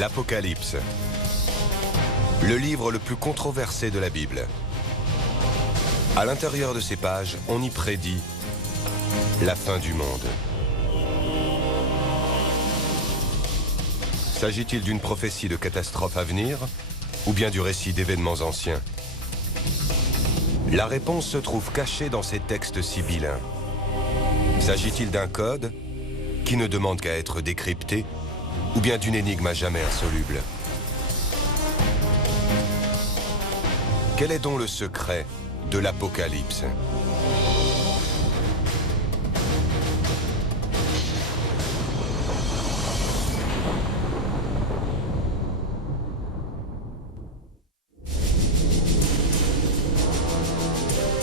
L'Apocalypse, le livre le plus controversé de la Bible. À l'intérieur de ces pages, on y prédit la fin du monde. S'agit-il d'une prophétie de catastrophe à venir ou bien du récit d'événements anciens? La réponse se trouve cachée dans ces textes sibyllins. S'agit-il d'un code qui ne demande qu'à être décrypté ou bien d'une énigme à jamais insoluble? Quel est donc le secret de l'Apocalypse?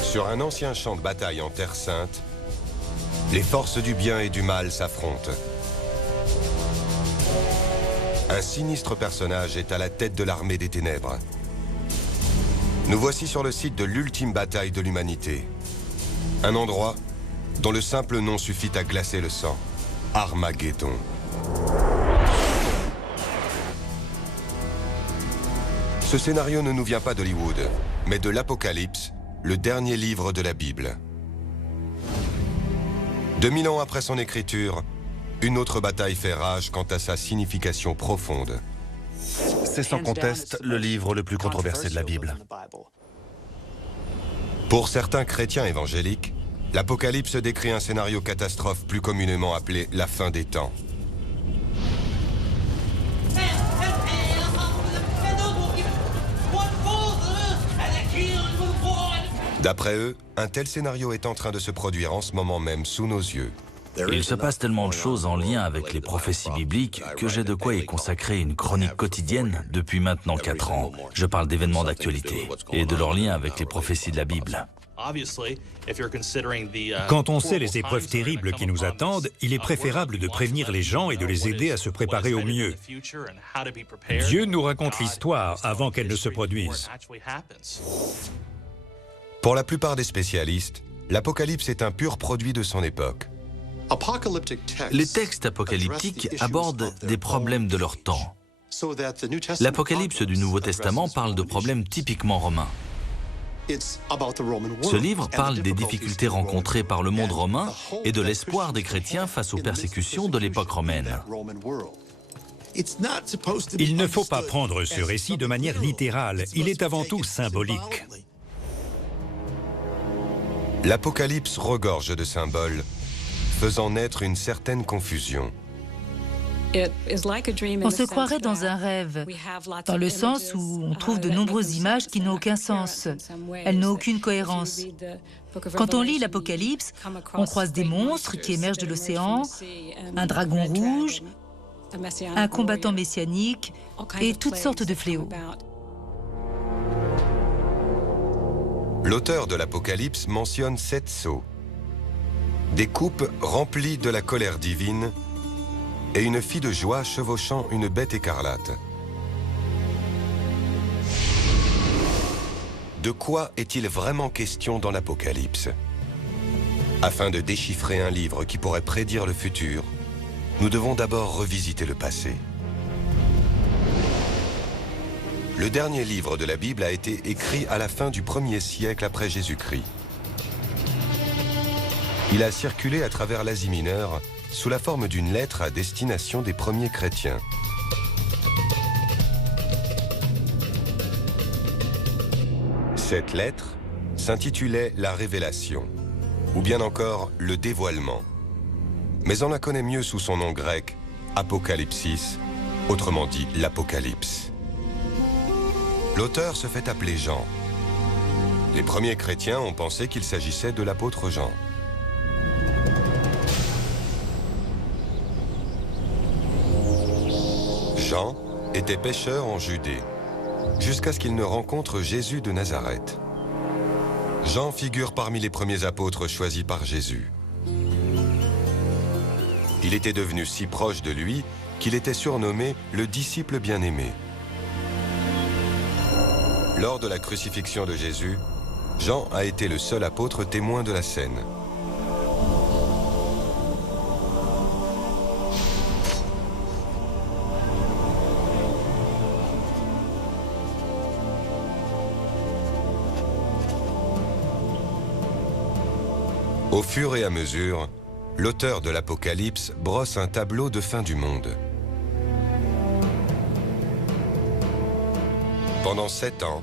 Sur un ancien champ de bataille en Terre Sainte, les forces du bien et du mal s'affrontent. Un sinistre personnage est à la tête de l'armée des ténèbres. Nous voici sur le site de l'ultime bataille de l'humanité. Un endroit dont le simple nom suffit à glacer le sang. Armageddon. Ce scénario ne nous vient pas d'Hollywood, mais de l'Apocalypse, le dernier livre de la Bible. 2000 ans après son écriture, une autre bataille fait rage quant à sa signification profonde. C'est sans conteste le livre le plus controversé de la Bible. Pour certains chrétiens évangéliques, l'Apocalypse décrit un scénario catastrophe plus communément appelé la fin des temps. D'après eux, un tel scénario est en train de se produire en ce moment même sous nos yeux. Il se passe tellement de choses en lien avec les prophéties bibliques que j'ai de quoi y consacrer une chronique quotidienne depuis maintenant 4 ans. Je parle d'événements d'actualité et de leur lien avec les prophéties de la Bible. Quand on sait les épreuves terribles qui nous attendent, il est préférable de prévenir les gens et de les aider à se préparer au mieux. Dieu nous raconte l'histoire avant qu'elle ne se produise. Pour la plupart des spécialistes, l'Apocalypse est un pur produit de son époque. Les textes apocalyptiques abordent des problèmes de leur temps. L'Apocalypse du Nouveau Testament parle de problèmes typiquement romains. Ce livre parle des difficultés rencontrées par le monde romain et de l'espoir des chrétiens face aux persécutions de l'époque romaine. Il ne faut pas prendre ce récit de manière littérale, il est avant tout symbolique. L'Apocalypse regorge de symboles, faisant naître une certaine confusion. On se croirait dans un rêve, dans le sens où on trouve de nombreuses images qui n'ont aucun sens. Elles n'ont aucune cohérence. Quand on lit l'Apocalypse, on croise des monstres qui émergent de l'océan, un dragon rouge, un combattant messianique et toutes sortes de fléaux. L'auteur de l'Apocalypse mentionne 7 sceaux, des coupes remplies de la colère divine et une fille de joie chevauchant une bête écarlate. De quoi est-il vraiment question dans l'Apocalypse? Afin de déchiffrer un livre qui pourrait prédire le futur, nous devons d'abord revisiter le passé. Le dernier livre de la Bible a été écrit à la fin du 1er siècle après Jésus-Christ. Il a circulé à travers l'Asie mineure sous la forme d'une lettre à destination des premiers chrétiens. Cette lettre s'intitulait La Révélation, ou bien encore Le Dévoilement. Mais on la connaît mieux sous son nom grec, Apocalypsis, autrement dit l'Apocalypse. L'auteur se fait appeler Jean. Les premiers chrétiens ont pensé qu'il s'agissait de l'apôtre Jean. Jean était pêcheur en Judée, jusqu'à ce qu'il ne rencontre Jésus de Nazareth. Jean figure parmi les premiers apôtres choisis par Jésus. Il était devenu si proche de lui qu'il était surnommé le disciple bien-aimé. Lors de la crucifixion de Jésus, Jean a été le seul apôtre témoin de la scène. Au fur et à mesure, l'auteur de l'Apocalypse brosse un tableau de fin du monde. Pendant 7 ans,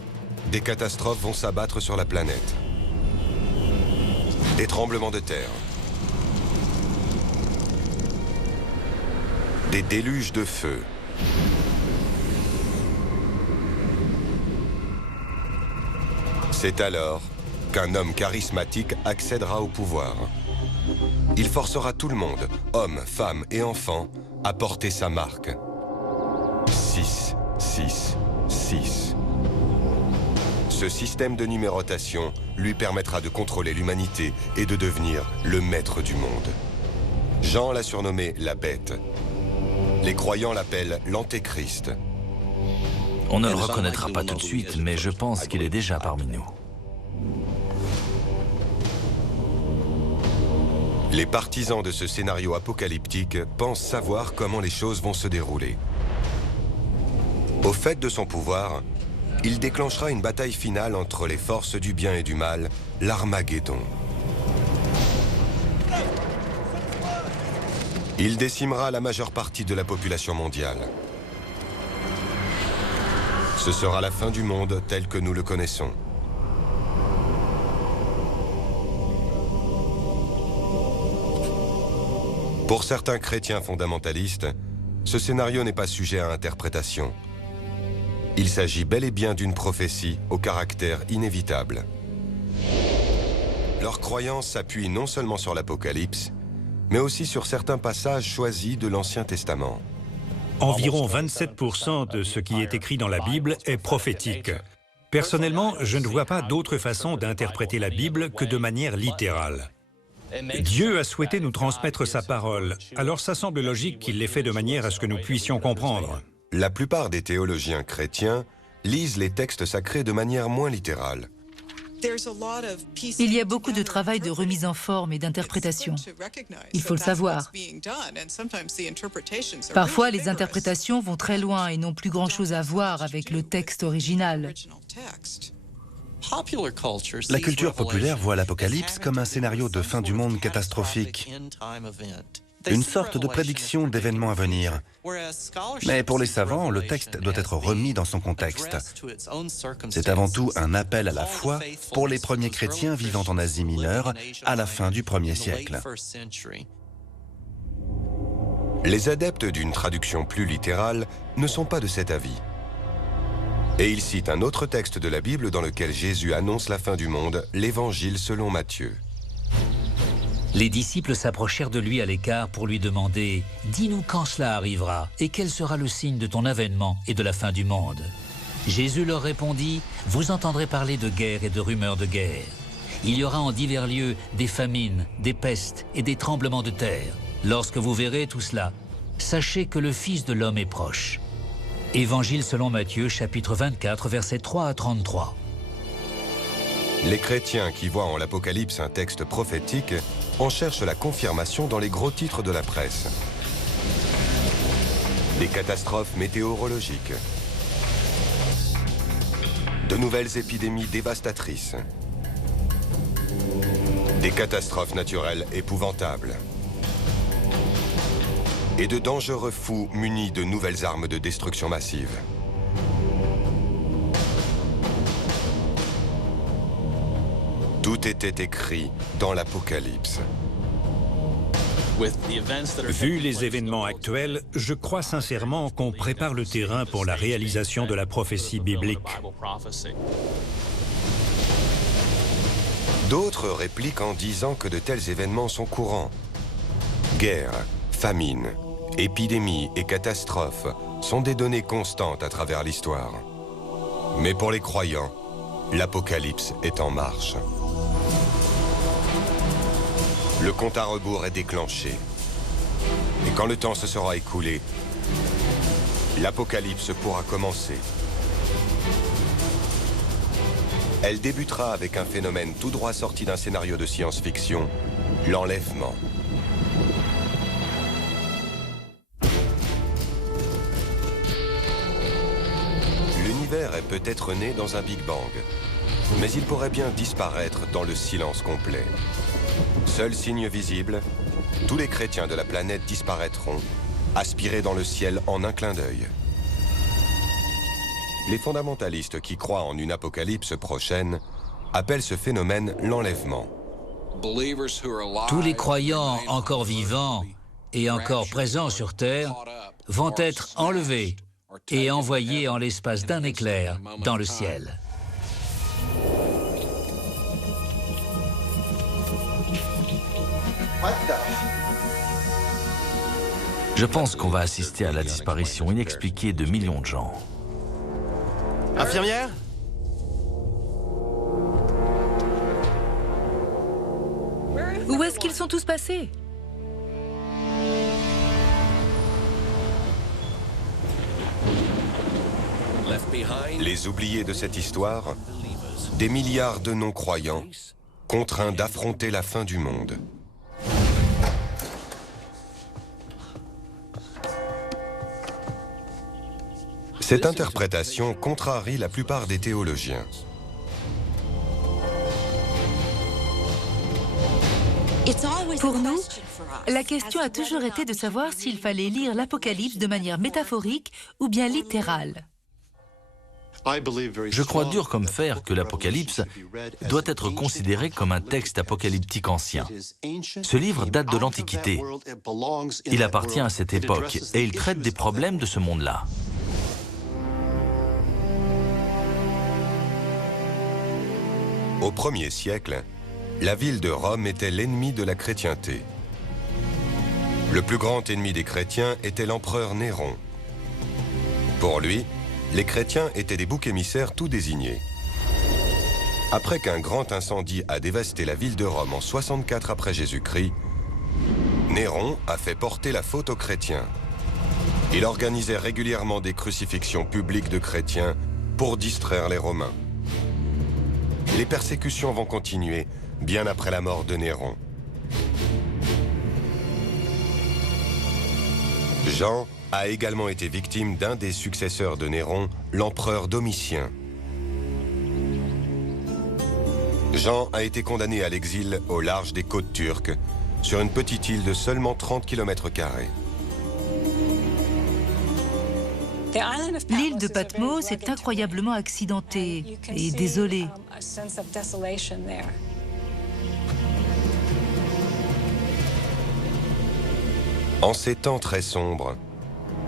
des catastrophes vont s'abattre sur la planète. Des tremblements de terre. Des déluges de feu. C'est alors qu'un homme charismatique accédera au pouvoir. Il forcera tout le monde, hommes, femmes et enfants, à porter sa marque. 6, 6, 6. Ce système de numérotation lui permettra de contrôler l'humanité et de devenir le maître du monde. Jean l'a surnommé la bête. Les croyants l'appellent l'Antéchrist. On ne le reconnaîtra pas tout de suite, mais je pense qu'il est déjà parmi nous. Les partisans de ce scénario apocalyptique pensent savoir comment les choses vont se dérouler. Au fait de son pouvoir, il déclenchera une bataille finale entre les forces du bien et du mal, l'Armageddon. Il décimera la majeure partie de la population mondiale. Ce sera la fin du monde tel que nous le connaissons. Pour certains chrétiens fondamentalistes, ce scénario n'est pas sujet à interprétation. Il s'agit bel et bien d'une prophétie au caractère inévitable. Leur croyance s'appuie non seulement sur l'Apocalypse, mais aussi sur certains passages choisis de l'Ancien Testament. Environ 27% de ce qui est écrit dans la Bible est prophétique. Personnellement, je ne vois pas d'autre façon d'interpréter la Bible que de manière littérale. Dieu a souhaité nous transmettre sa parole, alors ça semble logique qu'il l'ait fait de manière à ce que nous puissions comprendre. La plupart des théologiens chrétiens lisent les textes sacrés de manière moins littérale. Il y a beaucoup de travail de remise en forme et d'interprétation. Il faut le savoir. Parfois, les interprétations vont très loin et n'ont plus grand-chose à voir avec le texte original. La culture populaire voit l'Apocalypse comme un scénario de fin du monde catastrophique, une sorte de prédiction d'événements à venir. Mais pour les savants, le texte doit être remis dans son contexte. C'est avant tout un appel à la foi pour les premiers chrétiens vivant en Asie mineure à la fin du 1er siècle. Les adeptes d'une traduction plus littérale ne sont pas de cet avis. Et ils citent un autre texte de la Bible dans lequel Jésus annonce la fin du monde, l'Évangile selon Matthieu. Les disciples s'approchèrent de lui à l'écart pour lui demander « Dis-nous quand cela arrivera et quel sera le signe de ton avènement et de la fin du monde ?» Jésus leur répondit « Vous entendrez parler de guerre et de rumeurs de guerre. Il y aura en divers lieux des famines, des pestes et des tremblements de terre. Lorsque vous verrez tout cela, sachez que le Fils de l'homme est proche. » Évangile selon Matthieu, chapitre 24, versets 3 à 33. Les chrétiens qui voient en l'Apocalypse un texte prophétique en cherchent la confirmation dans les gros titres de la presse. Des catastrophes météorologiques, de nouvelles épidémies dévastatrices, des catastrophes naturelles épouvantables et de dangereux fous munis de nouvelles armes de destruction massive. Tout était écrit dans l'Apocalypse. Vu les événements actuels, je crois sincèrement qu'on prépare le terrain pour la réalisation de la prophétie biblique. D'autres répliquent en disant que de tels événements sont courants. Guerre, famine, épidémies et catastrophes sont des données constantes à travers l'histoire. Mais pour les croyants, l'Apocalypse est en marche. Le compte à rebours est déclenché. Et quand le temps se sera écoulé, l'Apocalypse pourra commencer. Elle débutera avec un phénomène tout droit sorti d'un scénario de science-fiction, l'enlèvement. L'univers est peut-être né dans un Big Bang, mais il pourrait bien disparaître dans le silence complet. Seul signe visible, tous les chrétiens de la planète disparaîtront, aspirés dans le ciel en un clin d'œil. Les fondamentalistes qui croient en une apocalypse prochaine appellent ce phénomène l'enlèvement. Tous les croyants encore vivants et encore présents sur Terre vont être enlevés et envoyés en l'espace d'un éclair dans le ciel. Je pense qu'on va assister à la disparition inexpliquée de millions de gens. Infirmière? Où est-ce qu'ils sont tous passés? Les oubliés de cette histoire, des milliards de non-croyants, contraints d'affronter la fin du monde. Cette interprétation contrarie la plupart des théologiens. Pour nous, la question a toujours été de savoir s'il fallait lire l'Apocalypse de manière métaphorique ou bien littérale. Je crois dur comme fer que l'Apocalypse doit être considéré comme un texte apocalyptique ancien. Ce livre date de l'Antiquité. Il appartient à cette époque et il traite des problèmes de ce monde-là. Au 1er siècle, la ville de Rome était l'ennemi de la chrétienté. Le plus grand ennemi des chrétiens était l'empereur Néron. Pour lui, les chrétiens étaient des boucs émissaires tout désignés. Après qu'un grand incendie a dévasté la ville de Rome en 64 après Jésus-Christ, Néron a fait porter la faute aux chrétiens. Il organisait régulièrement des crucifixions publiques de chrétiens pour distraire les Romains. Les persécutions vont continuer bien après la mort de Néron. Jean a également été victime d'un des successeurs de Néron, l'empereur Domitien. Jean a été condamné à l'exil au large des côtes turques, sur une petite île de seulement 30 km². L'île de Patmos est incroyablement accidentée et désolée. En ces temps très sombres,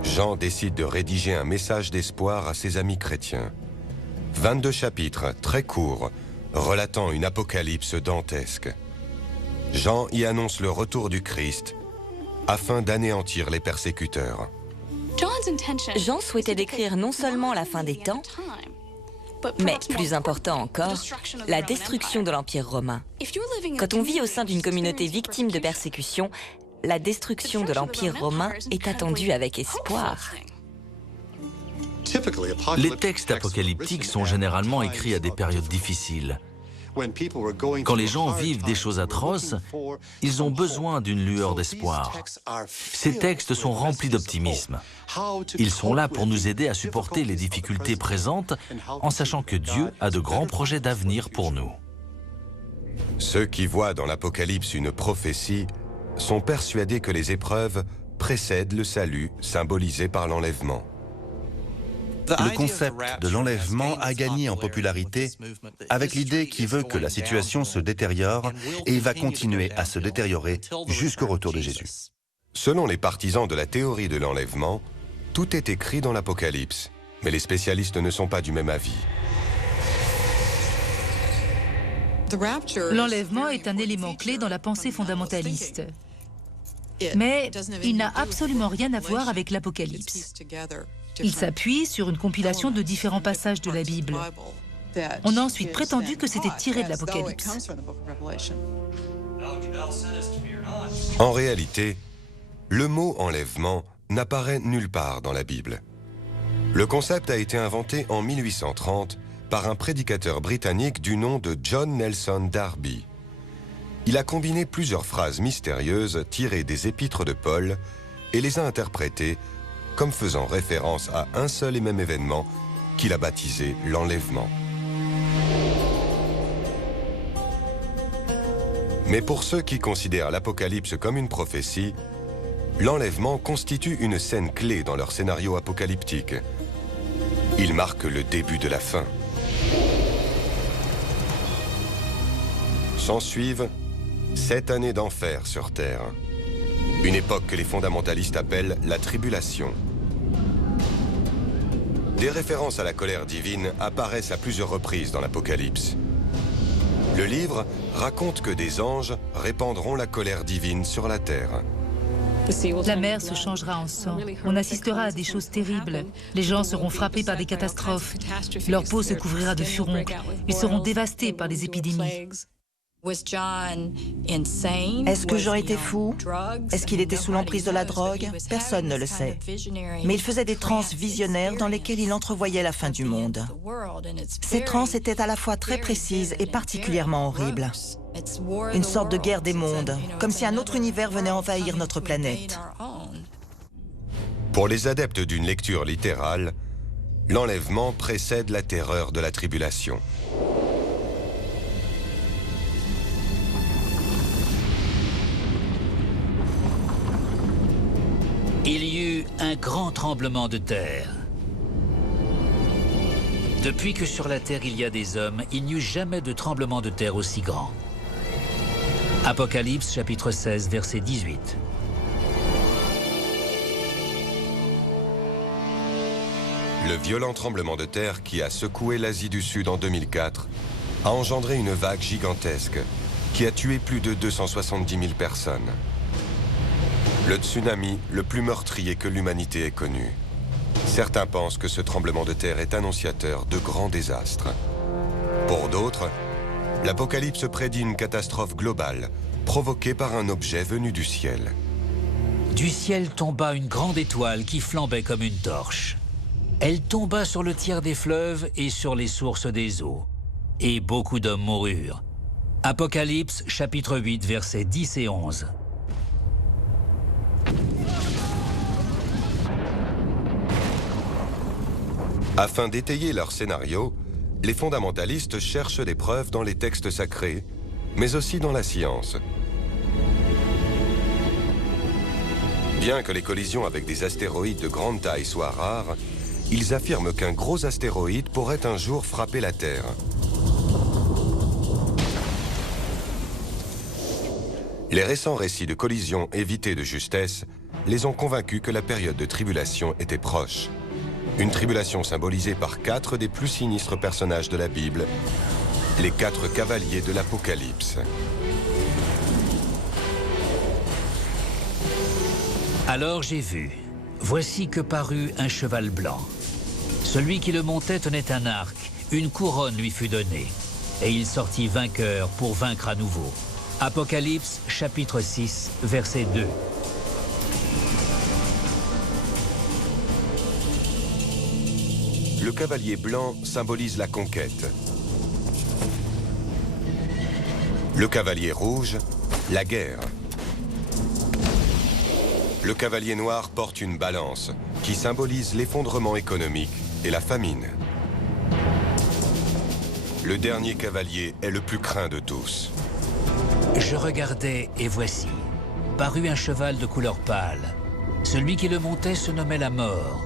Jean décide de rédiger un message d'espoir à ses amis chrétiens. 22 chapitres, très courts, relatant une apocalypse dantesque. Jean y annonce le retour du Christ, afin d'anéantir les persécuteurs. Jean souhaitait décrire non seulement la fin des temps, mais plus important encore, la destruction de l'Empire romain. Quand on vit au sein d'une communauté victime de persécution, la destruction de l'Empire romain est attendue avec espoir. Les textes apocalyptiques sont généralement écrits à des périodes difficiles. Quand les gens vivent des choses atroces, ils ont besoin d'une lueur d'espoir. Ces textes sont remplis d'optimisme. Ils sont là pour nous aider à supporter les difficultés présentes en sachant que Dieu a de grands projets d'avenir pour nous. Ceux qui voient dans l'Apocalypse une prophétie sont persuadés que les épreuves précèdent le salut symbolisé par l'enlèvement. Le concept de l'enlèvement a gagné en popularité avec l'idée qui veut que la situation se détériore et va continuer à se détériorer jusqu'au retour de Jésus. Selon les partisans de la théorie de l'enlèvement, tout est écrit dans l'Apocalypse, mais les spécialistes ne sont pas du même avis. L'enlèvement est un élément clé dans la pensée fondamentaliste. Mais il n'a absolument rien à voir avec l'Apocalypse. Il s'appuie sur une compilation de différents passages de la Bible. On a ensuite prétendu que c'était tiré de l'Apocalypse. En réalité, le mot « enlèvement » n'apparaît nulle part dans la Bible. Le concept a été inventé en 1830 par un prédicateur britannique du nom de John Nelson Darby. Il a combiné plusieurs phrases mystérieuses tirées des épîtres de Paul et les a interprétées comme faisant référence à un seul et même événement qu'il a baptisé l'enlèvement. Mais pour ceux qui considèrent l'Apocalypse comme une prophétie, l'enlèvement constitue une scène clé dans leur scénario apocalyptique. Il marque le début de la fin. S'ensuivent 7 années d'enfer sur Terre. Une époque que les fondamentalistes appellent la tribulation. Des références à la colère divine apparaissent à plusieurs reprises dans l'Apocalypse. Le livre raconte que des anges répandront la colère divine sur la terre. La mer se changera en sang. On assistera à des choses terribles. Les gens seront frappés par des catastrophes. Leur peau se couvrira de furoncles. Ils seront dévastés par des épidémies. Est-ce que Jean était fou? Est-ce qu'il était sous l'emprise de la drogue? Personne ne le sait. Mais il faisait des transes visionnaires dans lesquelles il entrevoyait la fin du monde. Ces transes étaient à la fois très précises et particulièrement horribles. Une sorte de guerre des mondes, comme si un autre univers venait envahir notre planète. Pour les adeptes d'une lecture littérale, l'enlèvement précède la terreur de la tribulation. Il y eut un grand tremblement de terre. Depuis que sur la terre il y a des hommes, il n'y eut jamais de tremblement de terre aussi grand. Apocalypse chapitre 16, verset 18. Le violent tremblement de terre qui a secoué l'Asie du Sud en 2004 a engendré une vague gigantesque qui a tué plus de 270 000 personnes. Le tsunami le plus meurtrier que l'humanité ait connu. Certains pensent que ce tremblement de terre est annonciateur de grands désastres. Pour d'autres, l'Apocalypse prédit une catastrophe globale provoquée par un objet venu du ciel. Du ciel tomba une grande étoile qui flambait comme une torche. Elle tomba sur le tiers des fleuves et sur les sources des eaux. Et beaucoup d'hommes moururent. Apocalypse chapitre 8, versets 10 et 11. Afin d'étayer leur scénario, les fondamentalistes cherchent des preuves dans les textes sacrés, mais aussi dans la science. Bien que les collisions avec des astéroïdes de grande taille soient rares, ils affirment qu'un gros astéroïde pourrait un jour frapper la Terre. Les récents récits de collisions évitées de justesse les ont convaincus que la période de tribulation était proche. Une tribulation symbolisée par 4 des plus sinistres personnages de la Bible, les 4 cavaliers de l'Apocalypse. Alors j'ai vu, voici que parut un cheval blanc. Celui qui le montait tenait un arc, une couronne lui fut donnée, et il sortit vainqueur pour vaincre à nouveau. Apocalypse chapitre 6, verset 2. Le cavalier blanc symbolise la conquête. Le cavalier rouge, la guerre. Le cavalier noir porte une balance qui symbolise l'effondrement économique et la famine. Le dernier cavalier est le plus craint de tous. Je regardais et voici, parut un cheval de couleur pâle. Celui qui le montait se nommait la mort.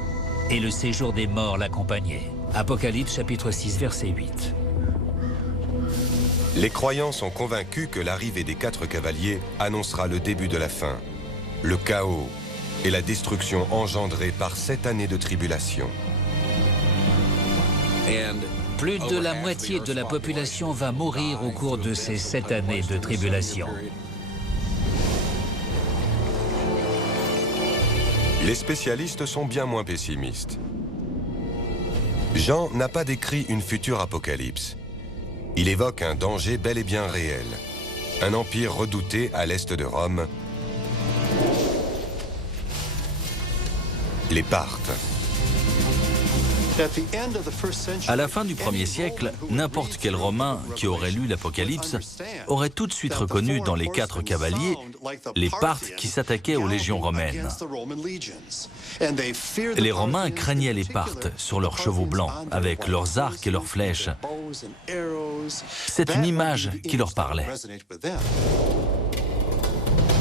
Et le séjour des morts l'accompagnait. Apocalypse chapitre 6, verset 8. Les croyants sont convaincus que l'arrivée des 4 cavaliers annoncera le début de la fin, le chaos et la destruction engendrée par 7 années de tribulation. Plus de la moitié de la population va mourir au cours de ces 7 années de tribulation. Les spécialistes sont bien moins pessimistes. Jean n'a pas décrit une future apocalypse. Il évoque un danger bel et bien réel. Un empire redouté à l'est de Rome. Les Parthes. À la fin du 1er siècle, n'importe quel Romain qui aurait lu l'Apocalypse aurait tout de suite reconnu dans les 4 cavaliers les Parthes qui s'attaquaient aux légions romaines. Les Romains craignaient les Parthes sur leurs chevaux blancs, avec leurs arcs et leurs flèches. C'est une image qui leur parlait.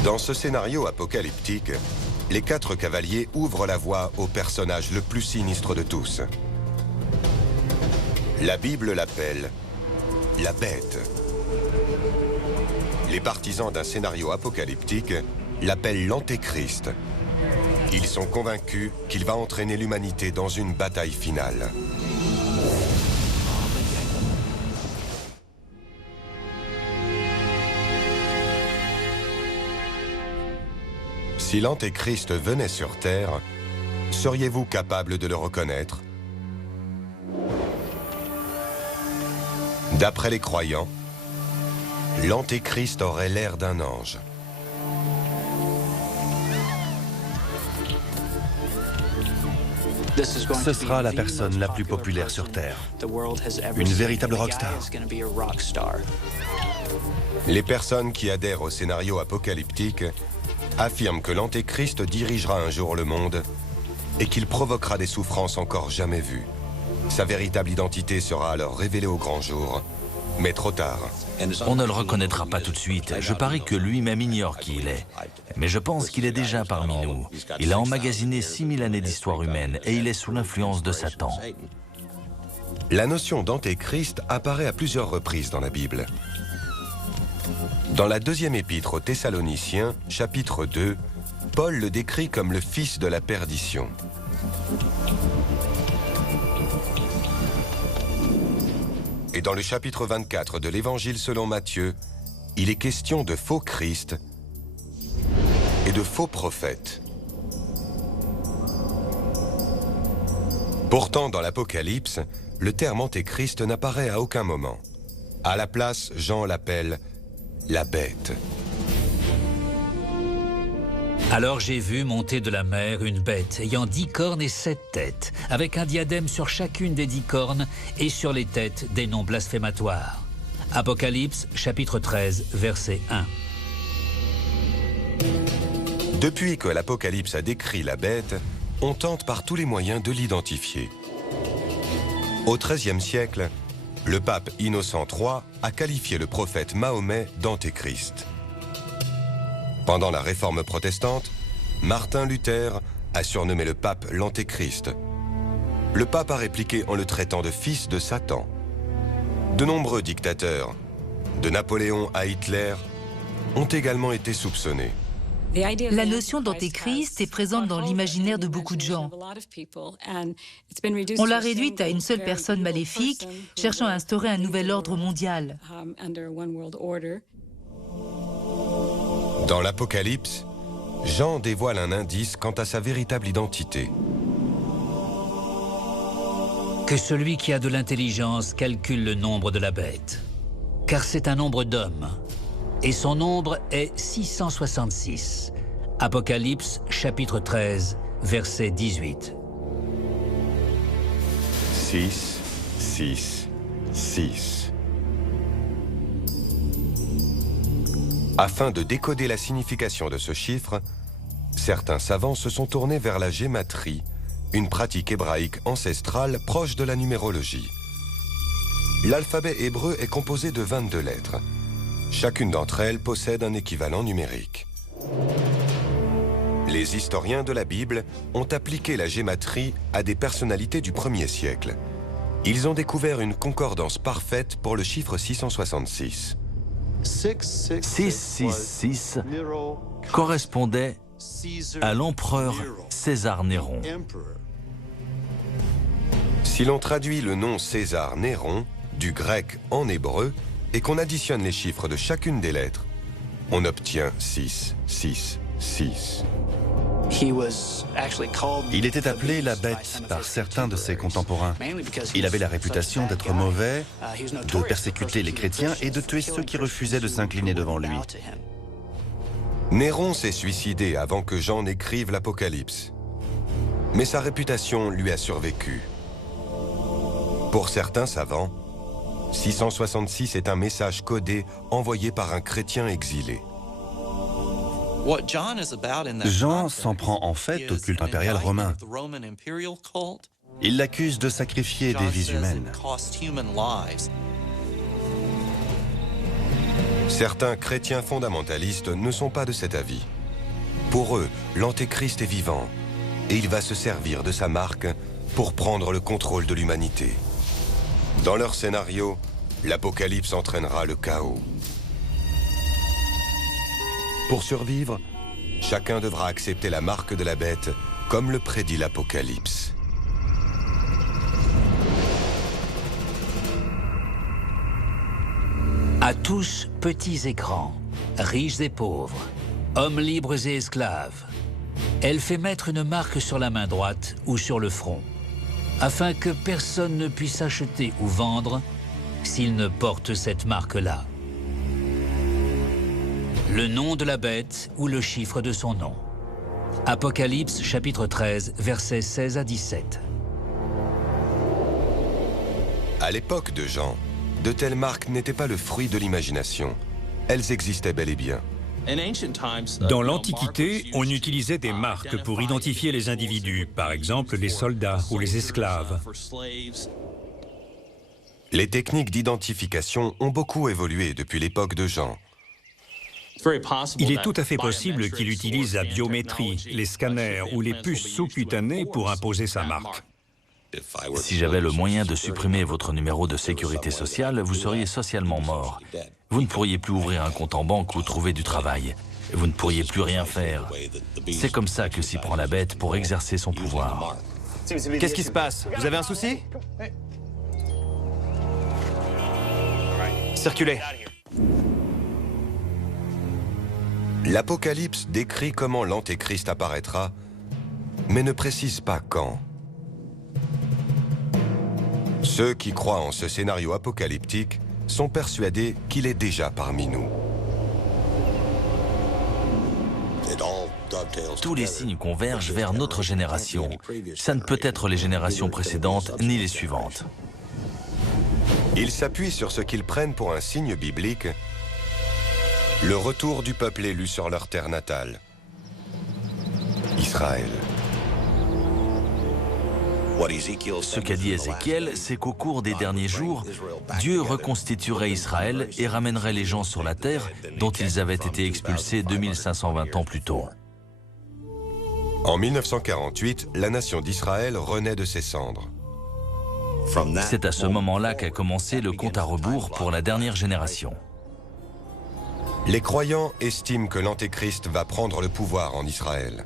Dans ce scénario apocalyptique, les 4 cavaliers ouvrent la voie au personnage le plus sinistre de tous. La Bible l'appelle la bête. Les partisans d'un scénario apocalyptique l'appellent l'Antéchrist. Ils sont convaincus qu'il va entraîner l'humanité dans une bataille finale. Si l'Antéchrist venait sur Terre, seriez-vous capable de le reconnaître? D'après les croyants, l'Antéchrist aurait l'air d'un ange. Ce sera la personne la plus populaire sur Terre. Une véritable rockstar. Les personnes qui adhèrent au scénario apocalyptique affirment que l'Antéchrist dirigera un jour le monde et qu'il provoquera des souffrances encore jamais vues. Sa véritable identité sera alors révélée au grand jour, mais trop tard. On ne le reconnaîtra pas tout de suite. Je parie que lui-même ignore qui il est. Mais je pense qu'il est déjà parmi nous. Il a emmagasiné 6000 années d'histoire humaine et il est sous l'influence de Satan. La notion d'Antéchrist apparaît à plusieurs reprises dans la Bible. Dans la deuxième épître aux Thessaloniciens, chapitre 2, Paul le décrit comme le fils de la perdition. Et dans le chapitre 24 de l'Évangile selon Matthieu, il est question de faux Christ et de faux prophètes. Pourtant, dans l'Apocalypse, le terme Antéchrist n'apparaît à aucun moment. À la place, Jean l'appelle la bête. Alors j'ai vu monter de la mer une bête ayant 10 cornes et 7 têtes, avec un diadème sur chacune des 10 cornes et sur les têtes des noms blasphématoires. Apocalypse, chapitre 13, verset 1. Depuis que l'Apocalypse a décrit la bête, on tente par tous les moyens de l'identifier. Au XIIIe siècle, le pape Innocent III a qualifié le prophète Mahomet d'Antéchrist. Pendant la Réforme protestante, Martin Luther a surnommé le pape l'Antéchrist. Le pape a répliqué en le traitant de fils de Satan. De nombreux dictateurs, de Napoléon à Hitler, ont également été soupçonnés. La notion d'antéchrist est présente dans l'imaginaire de beaucoup de gens. On l'a réduite à une seule personne maléfique, cherchant à instaurer un nouvel ordre mondial. Dans l'Apocalypse, Jean dévoile un indice quant à sa véritable identité. Que celui qui a de l'intelligence calcule le nombre de la bête, car c'est un nombre d'hommes, et son nombre est 666. Apocalypse, chapitre 13, verset 18. 6, 6, 6. Afin de décoder la signification de ce chiffre, certains savants se sont tournés vers la gématrie, une pratique hébraïque ancestrale proche de la numérologie. L'alphabet hébreu est composé de 22 lettres. Chacune d'entre elles possède un équivalent numérique. Les historiens de la Bible ont appliqué la gématrie à des personnalités du 1er siècle. Ils ont découvert une concordance parfaite pour le chiffre 666. 666 correspondait à l'empereur César Néron. Si l'on traduit le nom César Néron du grec en hébreu et qu'on additionne les chiffres de chacune des lettres, on obtient 6, 6, 6. Il était appelé la bête par certains de ses contemporains. Il avait la réputation d'être mauvais, de persécuter les chrétiens et de tuer ceux qui refusaient de s'incliner devant lui. Néron s'est suicidé avant que Jean n'écrive l'Apocalypse. Mais sa réputation lui a survécu. Pour certains savants, 666 est un message codé envoyé par un chrétien exilé. Jean s'en prend en fait au culte impérial romain. Il l'accuse de sacrifier des vies humaines. Certains chrétiens fondamentalistes ne sont pas de cet avis. Pour eux, l'Antéchrist est vivant et il va se servir de sa marque pour prendre le contrôle de l'humanité. Dans leur scénario, l'Apocalypse entraînera le chaos. Pour survivre, chacun devra accepter la marque de la bête, comme le prédit l'Apocalypse. À tous, petits et grands, riches et pauvres, hommes libres et esclaves, elle fait mettre une marque sur la main droite ou sur le front, afin que personne ne puisse acheter ou vendre s'il ne porte cette marque-là. Le nom de la bête ou le chiffre de son nom. Apocalypse chapitre 13, versets 16 à 17. À l'époque de Jean, de telles marques n'étaient pas le fruit de l'imagination. Elles existaient bel et bien. Dans l'Antiquité, on utilisait des marques pour identifier les individus, par exemple les soldats ou les esclaves. Les techniques d'identification ont beaucoup évolué depuis l'époque de Jean. Il est tout à fait possible qu'il utilise la biométrie, les scanners ou les puces sous-cutanées pour imposer sa marque. Si j'avais le moyen de supprimer votre numéro de sécurité sociale, vous seriez socialement mort. Vous ne pourriez plus ouvrir un compte en banque ou trouver du travail. Vous ne pourriez plus rien faire. C'est comme ça que s'y prend la bête pour exercer son pouvoir. Qu'est-ce qui se passe? Vous avez un souci? Circulez. L'Apocalypse décrit comment l'Antéchrist apparaîtra, mais ne précise pas quand. Ceux qui croient en ce scénario apocalyptique sont persuadés qu'il est déjà parmi nous. Tous les signes convergent vers notre génération. Ça ne peut être les générations précédentes ni les suivantes. Ils s'appuient sur ce qu'ils prennent pour un signe biblique, le retour du peuple élu sur leur terre natale, Israël. Ce qu'a dit Ézéchiel, c'est qu'au cours des derniers jours, Dieu reconstituerait Israël et ramènerait les gens sur la terre dont ils avaient été expulsés 2520 ans plus tôt. En 1948, la nation d'Israël renaît de ses cendres. C'est à ce moment-là qu'a commencé le compte à rebours pour la dernière génération. Les croyants estiment que l'Antéchrist va prendre le pouvoir en Israël.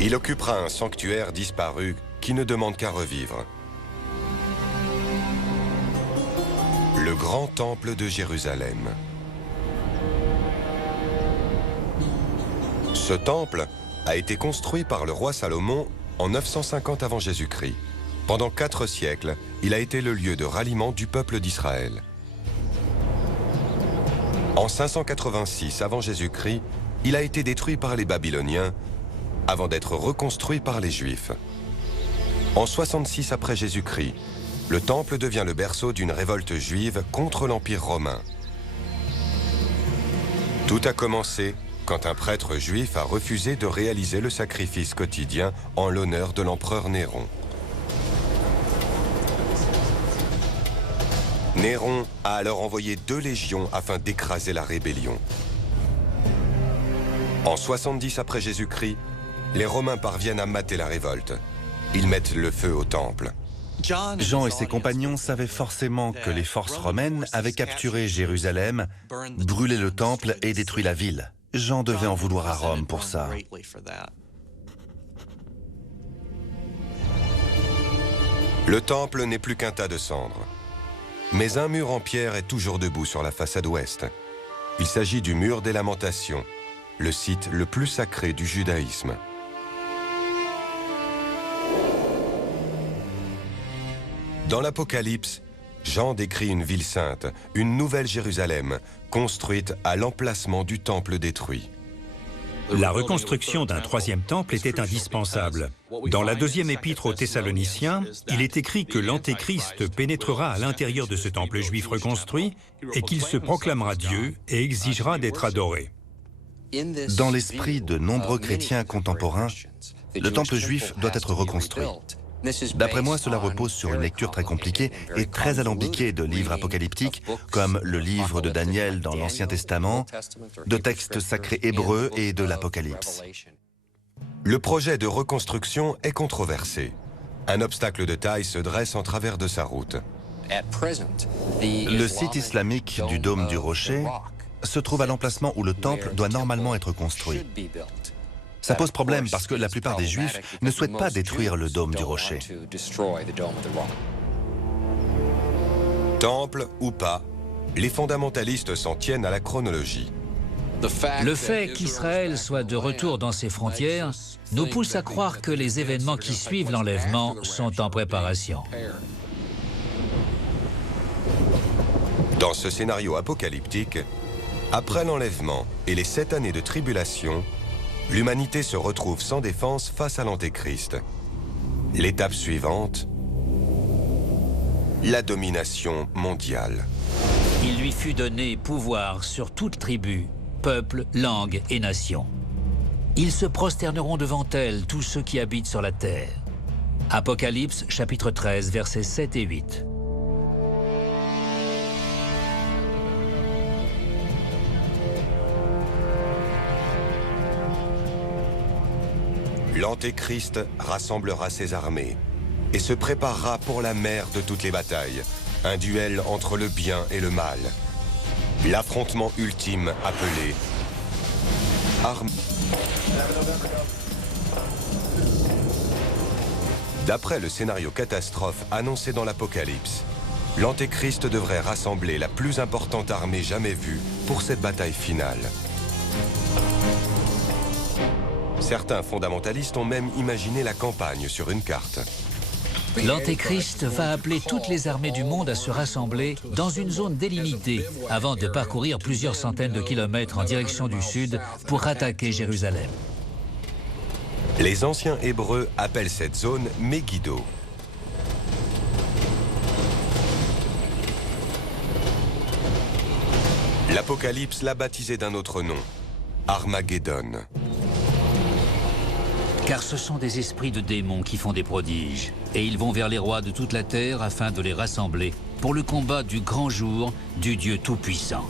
Il occupera un sanctuaire disparu qui ne demande qu'à revivre. Le grand temple de Jérusalem. Ce temple a été construit par le roi Salomon en 950 avant Jésus-Christ. Pendant 4 siècles, il a été le lieu de ralliement du peuple d'Israël. En 586 avant Jésus-Christ, il a été détruit par les Babyloniens avant d'être reconstruit par les Juifs. En 66 après Jésus-Christ, le temple devient le berceau d'une révolte juive contre l'Empire romain. Tout a commencé quand un prêtre juif a refusé de réaliser le sacrifice quotidien en l'honneur de l'empereur Néron. Néron a alors envoyé 2 légions afin d'écraser la rébellion. En 70 après Jésus-Christ, les Romains parviennent à mater la révolte. Ils mettent le feu au temple. Jean et ses compagnons savaient forcément que les forces romaines avaient capturé Jérusalem, brûlé le temple et détruit la ville. Jean devait en vouloir à Rome pour ça. Le temple n'est plus qu'un tas de cendres. Mais un mur en pierre est toujours debout sur la façade ouest. Il s'agit du mur des Lamentations, le site le plus sacré du judaïsme. Dans l'Apocalypse, Jean décrit une ville sainte, une nouvelle Jérusalem, construite à l'emplacement du temple détruit. La reconstruction d'un 3e temple était indispensable. Dans la 2e épître aux Thessaloniciens, il est écrit que l'Antéchrist pénétrera à l'intérieur de ce temple juif reconstruit et qu'il se proclamera Dieu et exigera d'être adoré. Dans l'esprit de nombreux chrétiens contemporains, le temple juif doit être reconstruit. D'après moi, cela repose sur une lecture très compliquée et très alambiquée de livres apocalyptiques, comme le livre de Daniel dans l'Ancien Testament, de textes sacrés hébreux et de l'Apocalypse. Le projet de reconstruction est controversé. Un obstacle de taille se dresse en travers de sa route. Le site islamique du Dôme du Rocher se trouve à l'emplacement où le temple doit normalement être construit. Ça pose problème parce que la plupart des Juifs ne souhaitent pas détruire le Dôme du Rocher. Temple ou pas, les fondamentalistes s'en tiennent à la chronologie. Le fait qu'Israël soit de retour dans ses frontières nous pousse à croire que les événements qui suivent l'enlèvement sont en préparation. Dans ce scénario apocalyptique, après l'enlèvement et les 7 années de tribulation, l'humanité se retrouve sans défense face à l'Antéchrist. L'étape suivante, la domination mondiale. Il lui fut donné pouvoir sur toute tribu, peuple, langue et nation. Ils se prosterneront devant elle, tous ceux qui habitent sur la terre. Apocalypse, chapitre 13, versets 7 et 8. L'Antéchrist rassemblera ses armées et se préparera pour la mère de toutes les batailles, un duel entre le bien et le mal. L'affrontement ultime appelé D'après le scénario catastrophe annoncé dans l'Apocalypse, l'Antéchrist devrait rassembler la plus importante armée jamais vue pour cette bataille finale. Certains fondamentalistes ont même imaginé la campagne sur une carte. L'Antéchrist va appeler toutes les armées du monde à se rassembler dans une zone délimitée avant de parcourir plusieurs centaines de kilomètres en direction du sud pour attaquer Jérusalem. Les anciens Hébreux appellent cette zone Megiddo. L'Apocalypse l'a baptisé d'un autre nom, Armageddon. Car ce sont des esprits de démons qui font des prodiges, et ils vont vers les rois de toute la terre afin de les rassembler pour le combat du grand jour du Dieu Tout-Puissant.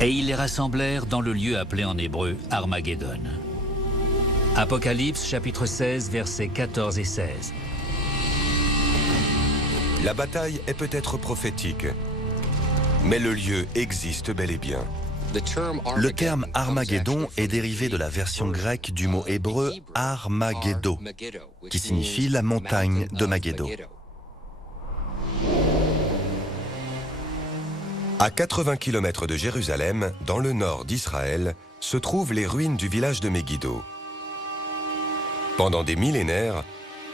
Et ils les rassemblèrent dans le lieu appelé en hébreu Armageddon. Apocalypse chapitre 16, versets 14 et 16. La bataille est peut-être prophétique, mais le lieu existe bel et bien. Le terme Armageddon est dérivé de la version grecque du mot hébreu Armageddo, qui signifie la montagne de Magédo. À 80 km de Jérusalem, dans le nord d'Israël, se trouvent les ruines du village de Megiddo. Pendant des millénaires,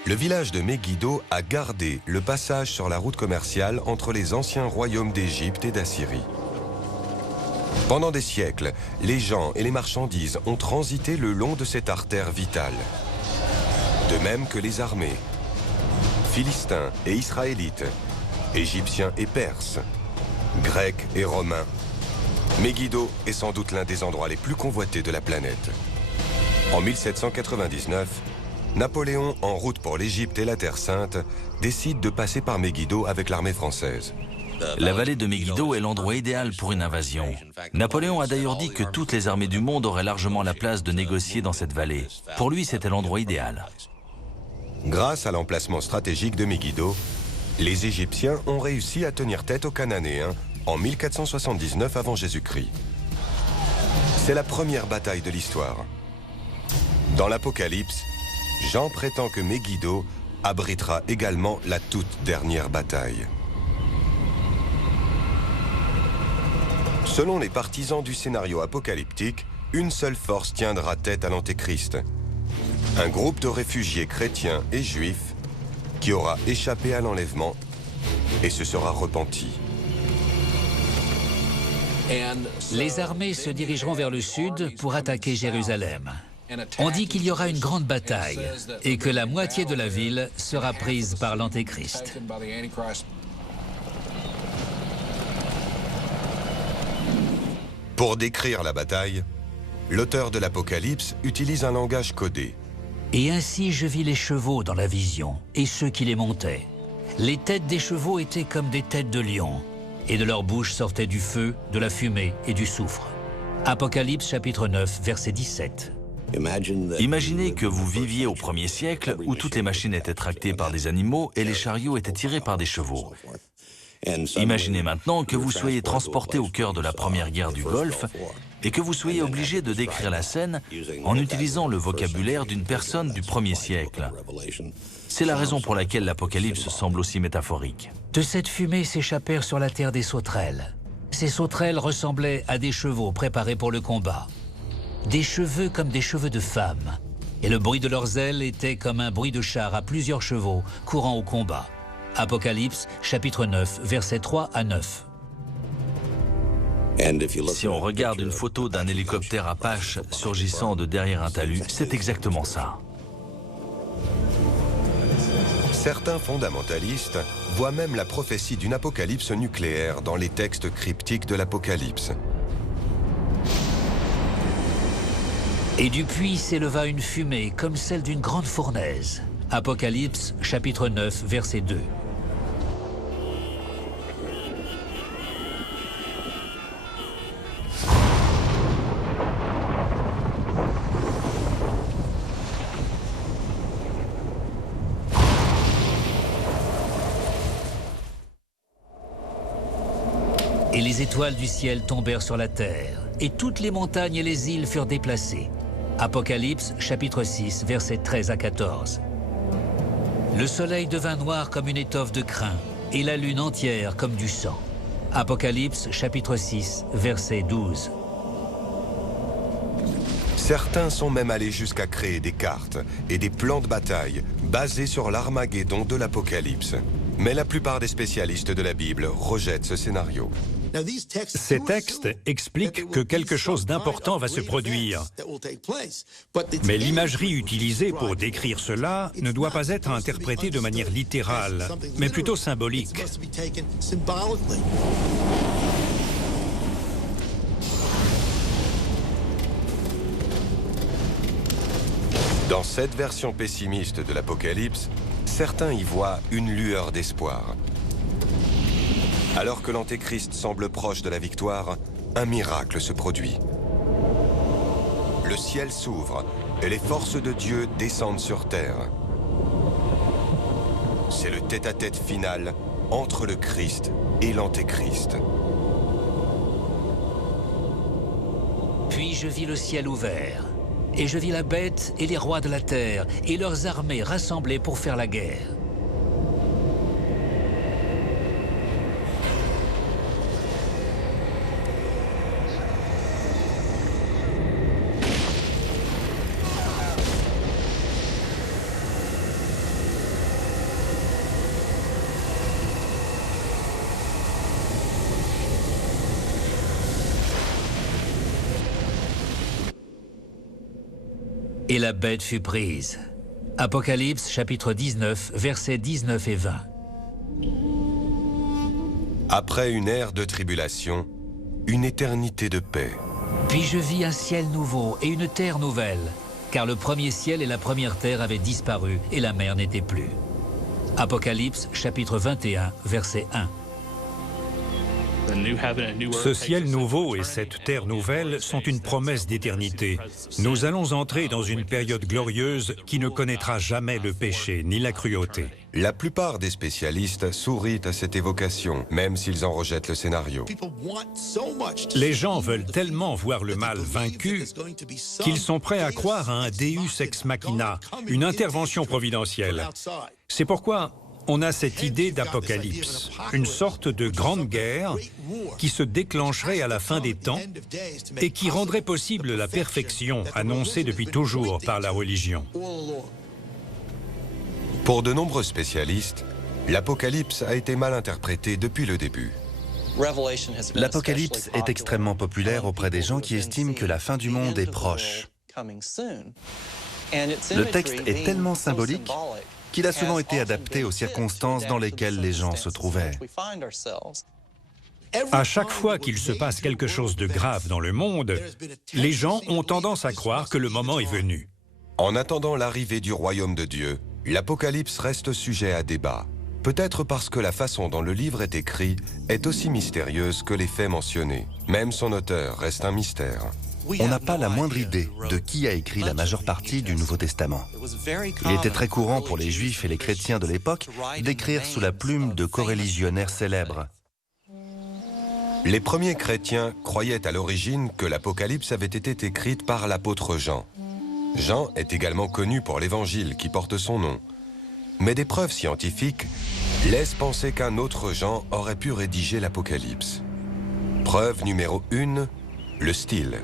le village de Megiddo a gardé le passage sur la route commerciale entre les anciens royaumes d'Égypte et d'Assyrie. Pendant des siècles, les gens et les marchandises ont transité le long de cette artère vitale. De même que les armées, Philistins et Israélites, Égyptiens et Perses, Grecs et Romains. Megiddo est sans doute l'un des endroits les plus convoités de la planète. En 1799, Napoléon, en route pour l'Égypte et la Terre Sainte, décide de passer par Megiddo avec l'armée française. La vallée de Megiddo est l'endroit idéal pour une invasion. Napoléon a d'ailleurs dit que toutes les armées du monde auraient largement la place de négocier dans cette vallée. Pour lui, c'était l'endroit idéal. Grâce à l'emplacement stratégique de Megiddo, les Égyptiens ont réussi à tenir tête aux Cananéens en 1479 avant Jésus-Christ. C'est la première bataille de l'histoire. Dans l'Apocalypse, Jean prétend que Megiddo abritera également la toute dernière bataille. Selon les partisans du scénario apocalyptique, une seule force tiendra tête à l'Antéchrist. Un groupe de réfugiés chrétiens et juifs qui aura échappé à l'enlèvement et se sera repenti. Les armées se dirigeront vers le sud pour attaquer Jérusalem. On dit qu'il y aura une grande bataille et que la moitié de la ville sera prise par l'Antéchrist. Pour décrire la bataille, l'auteur de l'Apocalypse utilise un langage codé. Et ainsi je vis les chevaux dans la vision, et ceux qui les montaient. Les têtes des chevaux étaient comme des têtes de lions, et de leur bouche sortait du feu, de la fumée et du soufre. Apocalypse chapitre 9, verset 17. Imaginez que vous viviez au 1er siècle où toutes les machines étaient tractées par des animaux et les chariots étaient tirés par des chevaux. Imaginez maintenant que vous soyez transporté au cœur de la première guerre du Golfe et que vous soyez obligé de décrire la scène en utilisant le vocabulaire d'une personne du 1er siècle. C'est la raison pour laquelle l'Apocalypse semble aussi métaphorique. De cette fumée s'échappèrent sur la terre des sauterelles. Ces sauterelles ressemblaient à des chevaux préparés pour le combat. Des cheveux comme des cheveux de femmes. Et le bruit de leurs ailes était comme un bruit de char à plusieurs chevaux courant au combat. Apocalypse, chapitre 9, versets 3 à 9. Si on regarde une photo d'un hélicoptère Apache surgissant de derrière un talus, c'est exactement ça. Certains fondamentalistes voient même la prophétie d'une apocalypse nucléaire dans les textes cryptiques de l'Apocalypse. Et du puits s'éleva une fumée comme celle d'une grande fournaise. Apocalypse, chapitre 9, verset 2. Et les étoiles du ciel tombèrent sur la terre, et toutes les montagnes et les îles furent déplacées. Apocalypse, chapitre 6, versets 13 à 14. Le soleil devint noir comme une étoffe de crin, et la lune entière comme du sang. Apocalypse, chapitre 6, verset 12. Certains sont même allés jusqu'à créer des cartes et des plans de bataille basés sur l'Armageddon de l'Apocalypse. Mais la plupart des spécialistes de la Bible rejettent ce scénario. Ces textes expliquent que quelque chose d'important va se produire. Mais l'imagerie utilisée pour décrire cela ne doit pas être interprétée de manière littérale, mais plutôt symbolique. Dans cette version pessimiste de l'Apocalypse, certains y voient une lueur d'espoir. Alors que l'Antéchrist semble proche de la victoire, un miracle se produit. Le ciel s'ouvre et les forces de Dieu descendent sur terre. C'est le tête-à-tête final entre le Christ et l'Antéchrist. Puis je vis le ciel ouvert, et je vis la bête et les rois de la terre, et leurs armées rassemblées pour faire la guerre. Et la bête fut prise. Apocalypse, chapitre 19, versets 19 et 20. Après une ère de tribulation, une éternité de paix. Puis je vis un ciel nouveau et une terre nouvelle, car le premier ciel et la première terre avaient disparu et la mer n'était plus. Apocalypse, chapitre 21, verset 1. Ce ciel nouveau et cette terre nouvelle sont une promesse d'éternité. Nous allons entrer dans une période glorieuse qui ne connaîtra jamais le péché ni la cruauté. La plupart des spécialistes sourient à cette évocation, même s'ils en rejettent le scénario. Les gens veulent tellement voir le mal vaincu qu'ils sont prêts à croire à un Deus ex machina, une intervention providentielle. C'est pourquoi on a cette idée d'apocalypse, une sorte de grande guerre qui se déclencherait à la fin des temps et qui rendrait possible la perfection annoncée depuis toujours par la religion. Pour de nombreux spécialistes, l'Apocalypse a été mal interprété depuis le début. L'Apocalypse est extrêmement populaire auprès des gens qui estiment que la fin du monde est proche. Le texte est tellement symbolique qu'il a souvent été adapté aux circonstances dans lesquelles les gens se trouvaient. À chaque fois qu'il se passe quelque chose de grave dans le monde, les gens ont tendance à croire que le moment est venu. En attendant l'arrivée du royaume de Dieu, l'Apocalypse reste sujet à débat. Peut-être parce que la façon dont le livre est écrit est aussi mystérieuse que les faits mentionnés. Même son auteur reste un mystère. On n'a pas la moindre idée de qui a écrit la majeure partie du Nouveau Testament. Il était très courant pour les Juifs et les chrétiens de l'époque d'écrire sous la plume de coreligionnaires célèbres. Les premiers chrétiens croyaient à l'origine que l'Apocalypse avait été écrite par l'apôtre Jean. Jean est également connu pour l'Évangile qui porte son nom. Mais des preuves scientifiques laissent penser qu'un autre Jean aurait pu rédiger l'Apocalypse. Preuve numéro 1, le style.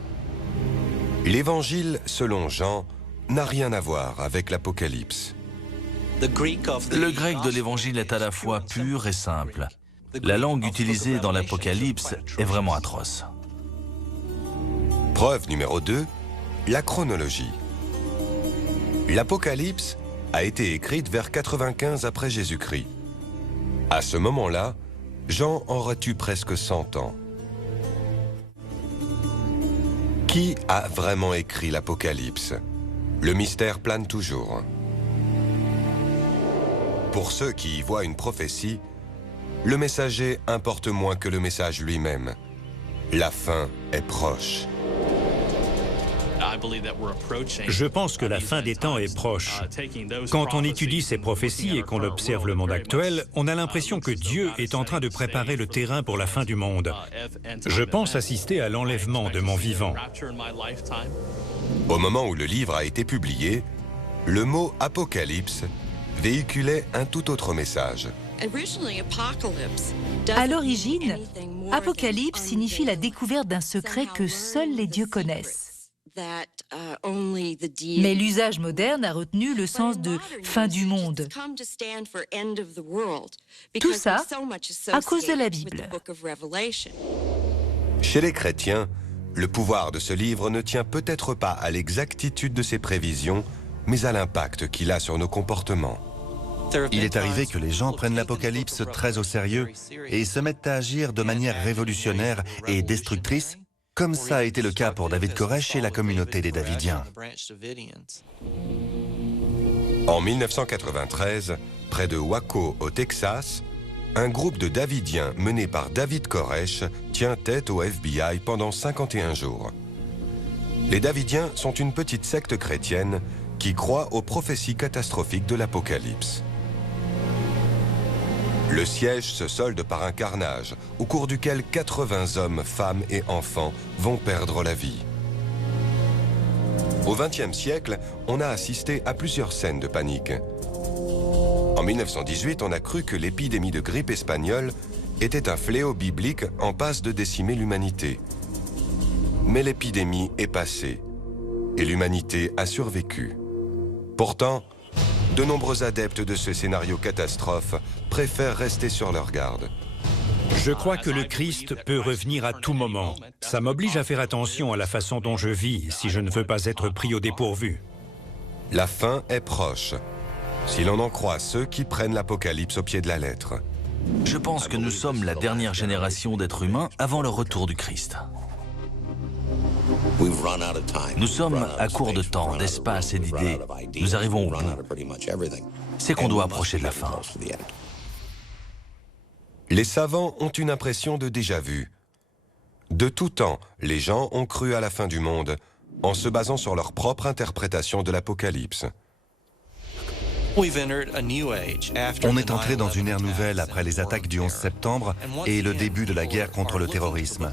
L'Évangile, selon Jean, n'a rien à voir avec l'Apocalypse. Le grec de l'Évangile est à la fois pur et simple. La langue utilisée dans l'Apocalypse est vraiment atroce. Preuve numéro 2, la chronologie. L'Apocalypse a été écrite vers 95 après Jésus-Christ. À ce moment-là, Jean aurait eu presque 100 ans. Qui a vraiment écrit l'Apocalypse? Le mystère plane toujours. Pour ceux qui y voient une prophétie, le messager importe moins que le message lui-même. La fin est proche. Je pense que la fin des temps est proche. Quand on étudie ces prophéties et qu'on observe le monde actuel, on a l'impression que Dieu est en train de préparer le terrain pour la fin du monde. Je pense assister à l'enlèvement de mon vivant. Au moment où le livre a été publié, le mot « apocalypse » véhiculait un tout autre message. À l'origine, Apocalypse signifie la découverte d'un secret que seuls les dieux connaissent. Mais l'usage moderne a retenu le sens de « fin du monde ». Tout ça à cause de la Bible. Chez les chrétiens, le pouvoir de ce livre ne tient peut-être pas à l'exactitude de ses prévisions, mais à l'impact qu'il a sur nos comportements. Il est arrivé que les gens prennent l'Apocalypse très au sérieux et se mettent à agir de manière révolutionnaire et destructrice, comme ça a été le cas pour David Koresh et la communauté des Davidiens. En 1993, près de Waco, au Texas, un groupe de Davidiens mené par David Koresh tient tête au FBI pendant 51 jours. Les Davidiens sont une petite secte chrétienne qui croit aux prophéties catastrophiques de l'Apocalypse. Le siège se solde par un carnage, au cours duquel 80 hommes, femmes et enfants vont perdre la vie. Au XXe siècle, on a assisté à plusieurs scènes de panique. En 1918, on a cru que l'épidémie de grippe espagnole était un fléau biblique en passe de décimer l'humanité. Mais l'épidémie est passée et l'humanité a survécu. Pourtant, de nombreux adeptes de ce scénario catastrophe préfèrent rester sur leur garde. Je crois que le Christ peut revenir à tout moment. Ça m'oblige à faire attention à la façon dont je vis si je ne veux pas être pris au dépourvu. La fin est proche, si l'on en croit ceux qui prennent l'Apocalypse au pied de la lettre. Je pense que nous sommes la dernière génération d'êtres humains avant le retour du Christ. Nous sommes à court de temps, d'espace et d'idées. Nous arrivons au bout. C'est qu'on doit approcher de la fin. Les savants ont une impression de déjà-vu. De tout temps, les gens ont cru à la fin du monde en se basant sur leur propre interprétation de l'Apocalypse. On est entré dans une ère nouvelle après les attaques du 11 septembre et le début de la guerre contre le terrorisme.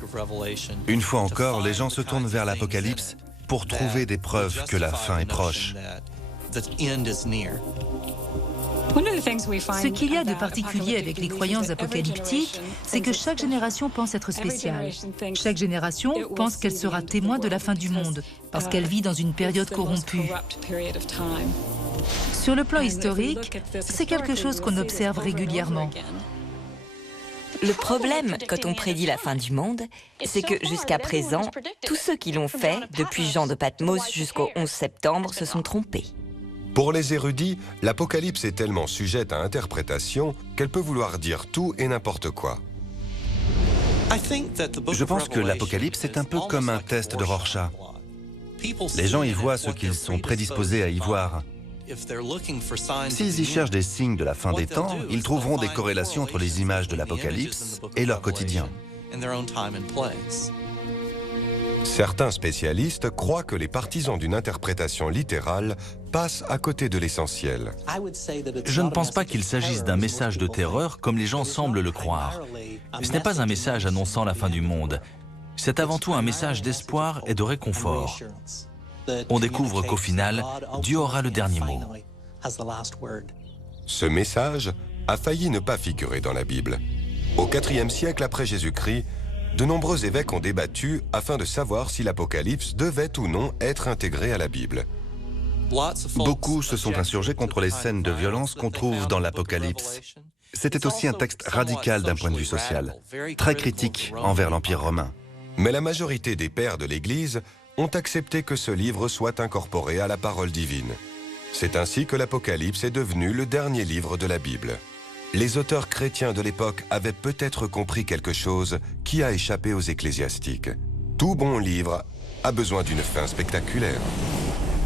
Une fois encore, les gens se tournent vers l'Apocalypse pour trouver des preuves que la fin est proche. Ce qu'il y a de particulier avec les croyances apocalyptiques, c'est que chaque génération pense être spéciale. Chaque génération pense qu'elle sera témoin de la fin du monde, parce qu'elle vit dans une période corrompue. Sur le plan historique, c'est quelque chose qu'on observe régulièrement. Le problème, quand on prédit la fin du monde, c'est que jusqu'à présent, tous ceux qui l'ont fait, depuis Jean de Patmos jusqu'au 11 septembre, se sont trompés. Pour les érudits, l'Apocalypse est tellement sujette à interprétation qu'elle peut vouloir dire tout et n'importe quoi. Je pense que l'Apocalypse est un peu comme un test de Rorschach. Les gens y voient ce qu'ils sont prédisposés à y voir. S'ils y cherchent des signes de la fin des temps, ils trouveront des corrélations entre les images de l'Apocalypse et leur quotidien. Certains spécialistes croient que les partisans d'une interprétation littérale passent à côté de l'essentiel. Je ne pense pas qu'il s'agisse d'un message de terreur comme les gens semblent le croire. Ce n'est pas un message annonçant la fin du monde. C'est avant tout un message d'espoir et de réconfort. On découvre qu'au final, Dieu aura le dernier mot. Ce message a failli ne pas figurer dans la Bible. Au IVe siècle après Jésus-Christ, de nombreux évêques ont débattu afin de savoir si l'Apocalypse devait ou non être intégré à la Bible. Beaucoup se sont insurgés contre les scènes de violence qu'on trouve dans l'Apocalypse. C'était aussi un texte radical d'un point de vue social, très critique envers l'Empire romain. Mais la majorité des pères de l'Église ont accepté que ce livre soit incorporé à la parole divine. C'est ainsi que l'Apocalypse est devenu le dernier livre de la Bible. Les auteurs chrétiens de l'époque avaient peut-être compris quelque chose qui a échappé aux ecclésiastiques. Tout bon livre a besoin d'une fin spectaculaire.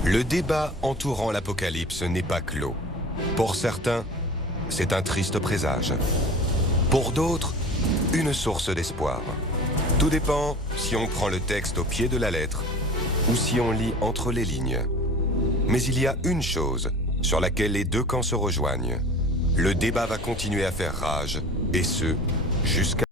Le débat entourant l'Apocalypse n'est pas clos. Pour certains, c'est un triste présage. Pour d'autres, une source d'espoir. Tout dépend si on prend le texte au pied de la lettre ou si on lit entre les lignes. Mais il y a une chose sur laquelle les deux camps se rejoignent. Le débat va continuer à faire rage, et ce, jusqu'à